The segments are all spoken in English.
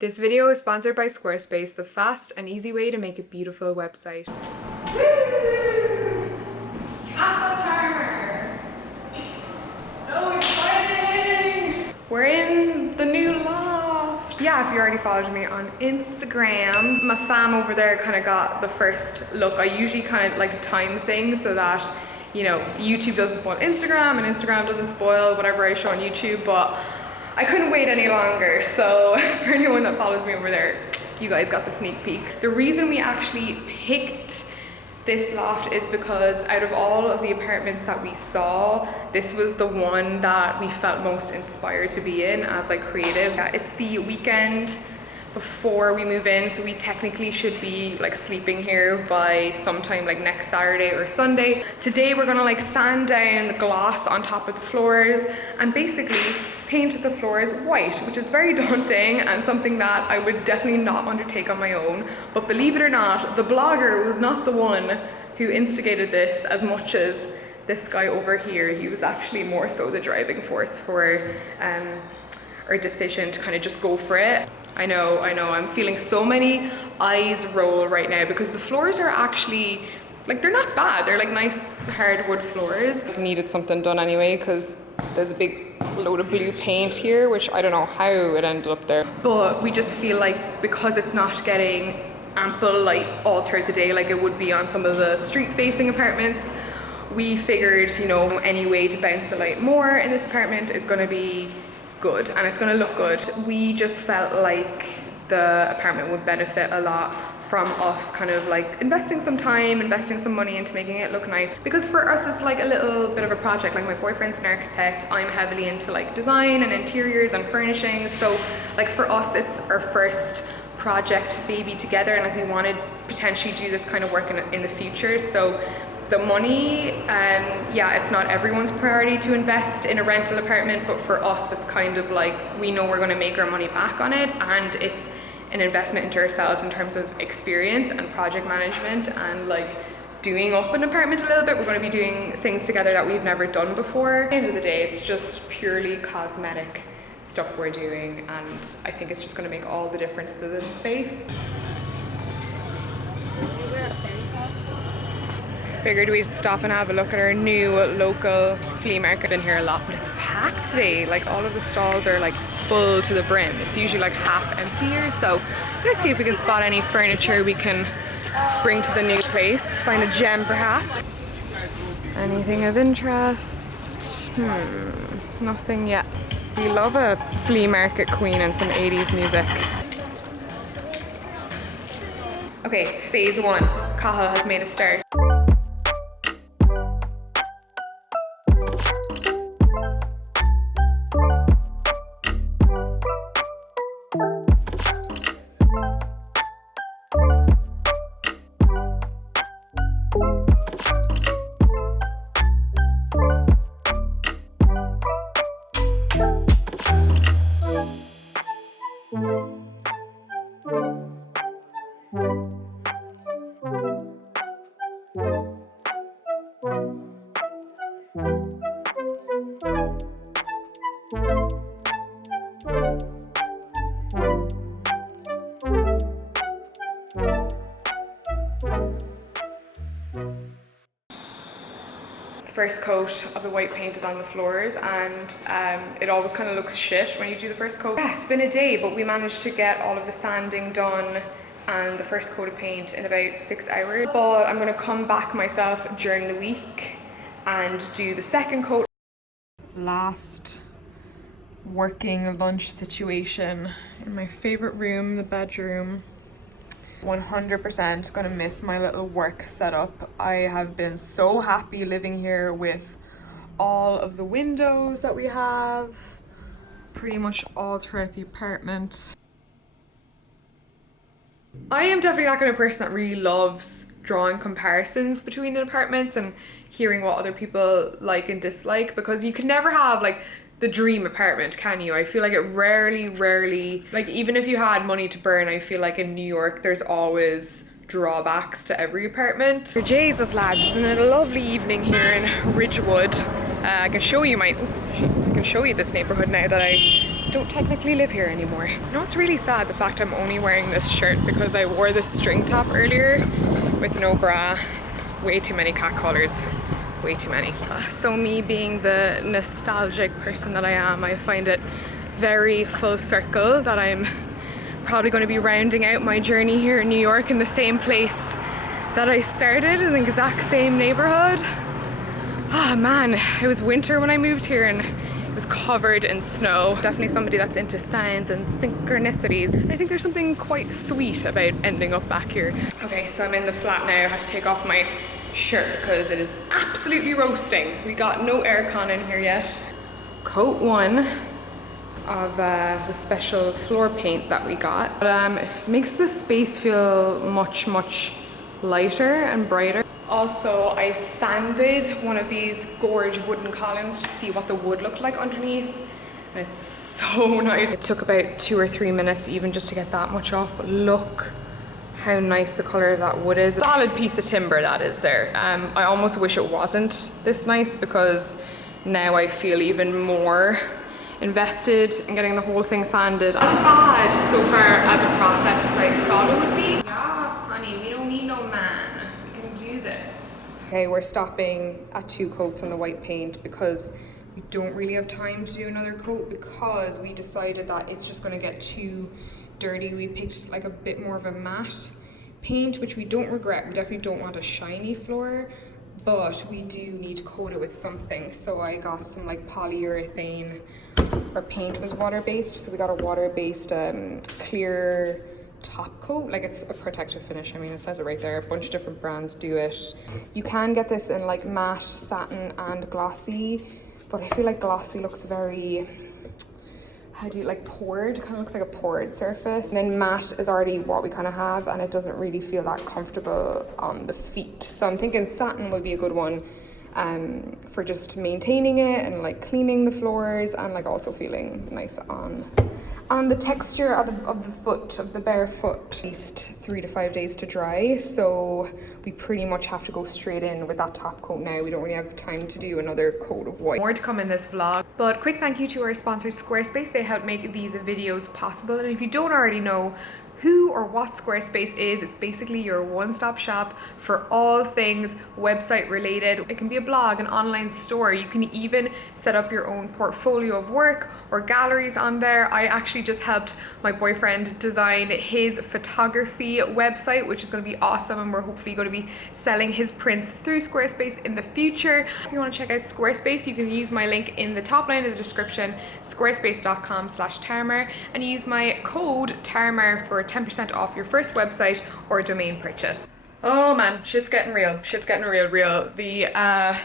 This video is sponsored by Squarespace, the fast and easy way to make a beautiful website. Woo! Castle timer! So exciting! We're in the new loft. Yeah, if you already followed me on Instagram, my fam over there kind of got the first look. I usually kind of like to time things so that, you know, YouTube doesn't spoil Instagram and Instagram doesn't spoil whatever I show on YouTube, but I couldn't wait any longer. So for anyone that follows me over there, you guys got the sneak peek. The reason we actually picked this loft is because out of all of the apartments that we saw, this was the one that we felt most inspired to be in as like creatives. Yeah, it's the weekend before we move in, so we technically should be like sleeping here by sometime like next Saturday or Sunday. Today we're gonna like sand down the gloss on top of the floors and basically paint the floors white, which is very daunting and something that I would definitely not undertake on my own. But believe it or not, the blogger was not the one who instigated this as much as this guy over here. He was actually more so the driving force for our decision to kind of just go for it. I know, I'm feeling so many eyes roll right now because the floors are actually, like, they're not bad. They're like nice hardwood floors. I needed something done anyway because there's a big load of blue paint here, which I don't know how it ended up there. But we just feel like because it's not getting ample light all throughout the day like it would be on some of the street-facing apartments, we figured, you know, any way to bounce the light more in this apartment is gonna be good and it's gonna look good. We just felt like the apartment would benefit a lot from us kind of like investing some time, investing some money into making it look nice. Because for us it's like a little bit of a project. Like my boyfriend's an architect, I'm heavily into like design and interiors and furnishings. So like for us it's our first project baby together and like we want to potentially do this kind of work in the future. So the money, yeah, it's not everyone's priority to invest in a rental apartment, but for us it's kind of like we know we're going to make our money back on it, and it's an investment into ourselves in terms of experience and project management and like doing up an apartment a little bit. We're going to be doing things together that we've never done before. At the end of the day, it's just purely cosmetic stuff we're doing, and I think it's just going to make all the difference to this space. Figured we'd stop and have a look at our new local flea market. I've been here a lot, but it's packed today. Like all of the stalls are like full to the brim. It's usually like half empty here. So let's see if we can spot any furniture we can bring to the new place. Find a gem perhaps. Anything of interest? Nothing yet. We love a flea market queen and some 80s music. Okay, phase one. Cahill has made a start. First coat of the white paint is on the floors, and it always kind of looks shit when you do the first coat. Yeah, it's been a day, but we managed to get all of the sanding done and the first coat of paint in about 6 hours. But I'm gonna come back myself during the week and do the second coat. Last working lunch situation in my favorite room, the bedroom. 100% gonna miss my little work setup. I have been so happy living here with all of the windows that we have pretty much all throughout the apartment. I am definitely that kind of person that really loves drawing comparisons between apartments and hearing what other people like and dislike, because you can never have like the dream apartment, can you? I feel like it rarely, like even if you had money to burn, I feel like in New York there's always drawbacks to every apartment. For Jesus lads, isn't it a lovely evening here in Ridgewood? I can show you this neighborhood now that I don't technically live here anymore. You know, it's really sad, the fact I'm only wearing this shirt because I wore this string top earlier with no bra. Way too many cat collars. Way too many. So me being the nostalgic person that I am, I find it very full circle that I'm probably going to be rounding out my journey here in New York in the same place that I started, in the exact same neighborhood. Ah man, it was winter when I moved here and it was covered in snow. Definitely somebody that's into signs and synchronicities. I think there's something quite sweet about ending up back here. Okay, so I'm in the flat now. I have to take off my shirt because it is absolutely roasting. We got no aircon in here yet. Coat one of the special floor paint that we got. But it makes the space feel much lighter and brighter. Also, I sanded one of these gorge wooden columns to see what the wood looked like underneath. And it's so nice. It took about 2 or 3 minutes even just to get that much off, but look how nice the color of that wood is. Solid piece of timber that is there. I almost wish it wasn't this nice because now I feel even more invested in getting the whole thing sanded. Not as bad so far as a process as I thought it would be. Yes, honey, we don't need no man. We can do this. Okay, we're stopping at 2 coats on the white paint because we don't really have time to do another coat because we decided that it's just going to get too dirty. We picked like a bit more of a matte paint, which we don't regret. We definitely don't want a shiny floor, but we do need to coat it with something. So I got some like polyurethane. Our paint was water-based, so we got a water-based clear top coat. Like, it's a protective finish. I mean, it says it right there. A bunch of different brands do it. You can get this in like matte, satin and glossy, but I feel like glossy looks very, how do you, like poured, kind of looks like a poured surface. And then matte is already what we kind of have, and it doesn't really feel that comfortable on the feet. So I'm thinking satin would be a good one for just maintaining it and like cleaning the floors and like also feeling nice on the texture of the foot, of the bare foot. At least 3 to 5 days to dry, so we pretty much have to go straight in with that top coat now. We don't really have time to do another coat of white. More to come in this vlog, but quick thank you to our sponsor Squarespace. They help make these videos possible, and if you don't already know who or what Squarespace is, it's basically your one-stop shop for all things website related. It can be a blog, an online store. You can even set up your own portfolio of work or galleries on there. I actually just helped my boyfriend design his photography website, which is going to be awesome, and we're hopefully going to be selling his prints through Squarespace in the future. If you want to check out Squarespace, you can use my link in the top line of the description, squarespace.com/Tarmer, and use my code Tarmer for 10% off your first website or domain purchase. Oh man, shit's getting real. Shit's getting real. The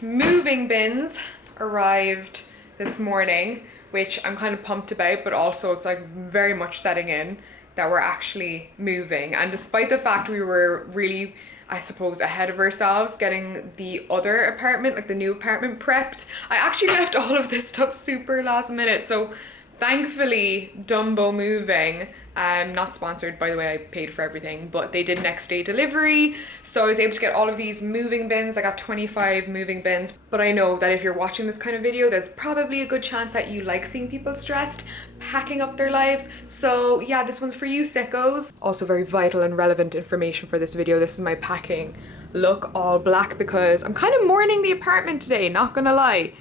moving bins arrived this morning, which I'm kind of pumped about, but also it's like very much setting in that we're actually moving. And despite the fact we were really, I suppose, ahead of ourselves getting the other apartment, like the new apartment prepped, I actually left all of this stuff super last minute. So thankfully, Dumbo Moving, not sponsored by the way, I paid for everything, but they did next day delivery, so I was able to get all of these moving bins. I got 25 moving bins, but I know that if you're watching this kind of video, there's probably a good chance that you like seeing people stressed, packing up their lives. So yeah, this one's for you, sickos. Also very vital and relevant information for this video. This is my packing look, all black, because I'm kind of mourning the apartment today, not gonna lie.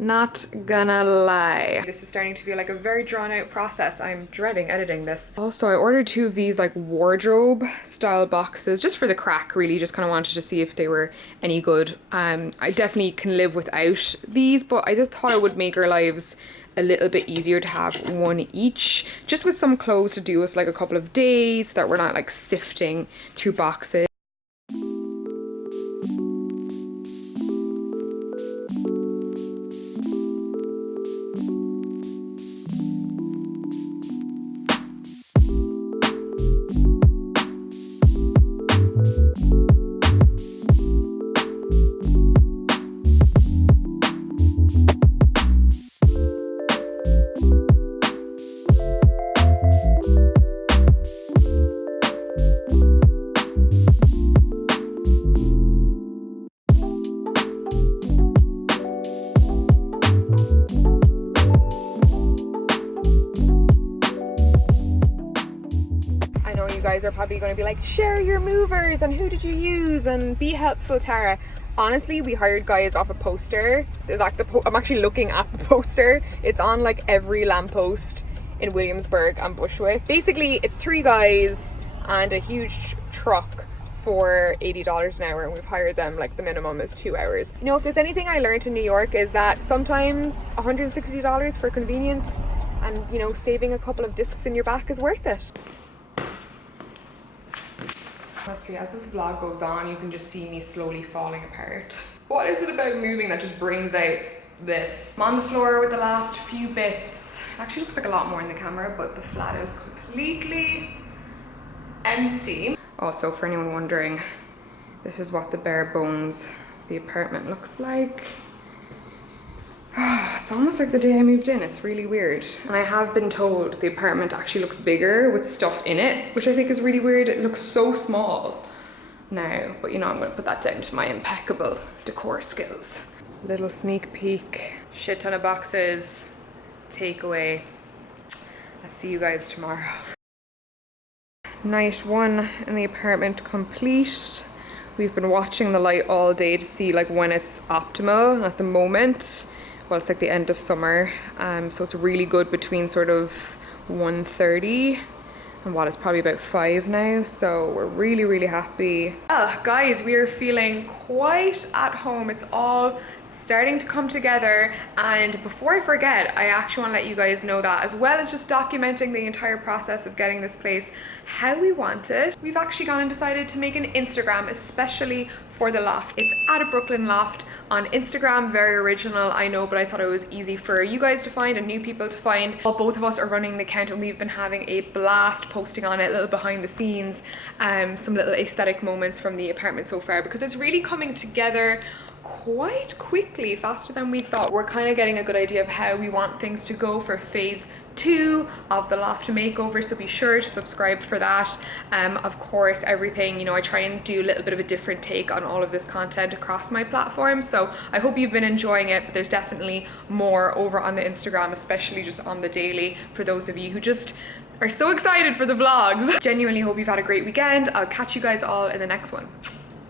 Not gonna lie. This is starting to feel like a very drawn out process. I'm dreading editing this. Also, I ordered 2 of these like wardrobe style boxes just for the crack, really. Just kind of wanted to see if they were any good. I definitely can live without these, but I just thought it would make our lives a little bit easier to have one each, just with some clothes to do us like a couple of days so that we're not like sifting through boxes. know you guys are probably going to be like, share your movers and who did you use and be helpful, Tara. Honestly, we hired guys off a poster. There's like I'm actually looking at the poster. It's on like every lamppost in Williamsburg and Bushwick. Basically, it's 3 guys and a huge truck for $80 an hour, and we've hired them, like the minimum is 2 hours. You know, if there's anything I learned in New York is that sometimes $160 for convenience and, you know, saving a couple of discs in your back is worth it. Honestly, as this vlog goes on, you can just see me slowly falling apart. What is it about moving that just brings out this? I'm on the floor with the last few bits. It actually looks like a lot more in the camera, but the flat is completely empty. Also, for anyone wondering, this is what the bare bones of the apartment looks like. It's almost like the day I moved in. It's really weird. And I have been told the apartment actually looks bigger with stuff in it, which I think is really weird. It looks so small now, but you know, I'm gonna put that down to my impeccable decor skills. Little sneak peek. Shit ton of boxes. Takeaway. I'll see you guys tomorrow. Night 1 in the apartment complete. We've been watching the light all day to see like when it's optimal, and at the moment, well, it's like the end of summer, so it's really good between sort of 1:30 and what, it's probably about 5 now, so we're really happy. Guys, we are feeling quite at home. It's all starting to come together, and before I forget, I actually want to let you guys know that, as well as just documenting the entire process of getting this place how we want it, we've actually gone and decided to make an Instagram especially for the loft. It's at a Brooklyn Loft on Instagram. Very original, I know, but I thought it was easy for you guys to find and new people to find. Well, both of us are running the account and we've been having a blast posting on it, a little behind the scenes, some little aesthetic moments from the apartment so far, because it's really coming together quite quickly, faster than we thought. We're kind of getting a good idea of how we want things to go for phase 2 of the loft makeover, so be sure to subscribe for that. Of course, everything, you know, I try and do a little bit of a different take on all of this content across my platforms, so I hope you've been enjoying it, but there's definitely more over on the Instagram, especially just on the daily, for those of you who just are so excited for the vlogs. Genuinely hope you've had a great weekend. I'll catch you guys all in the next one.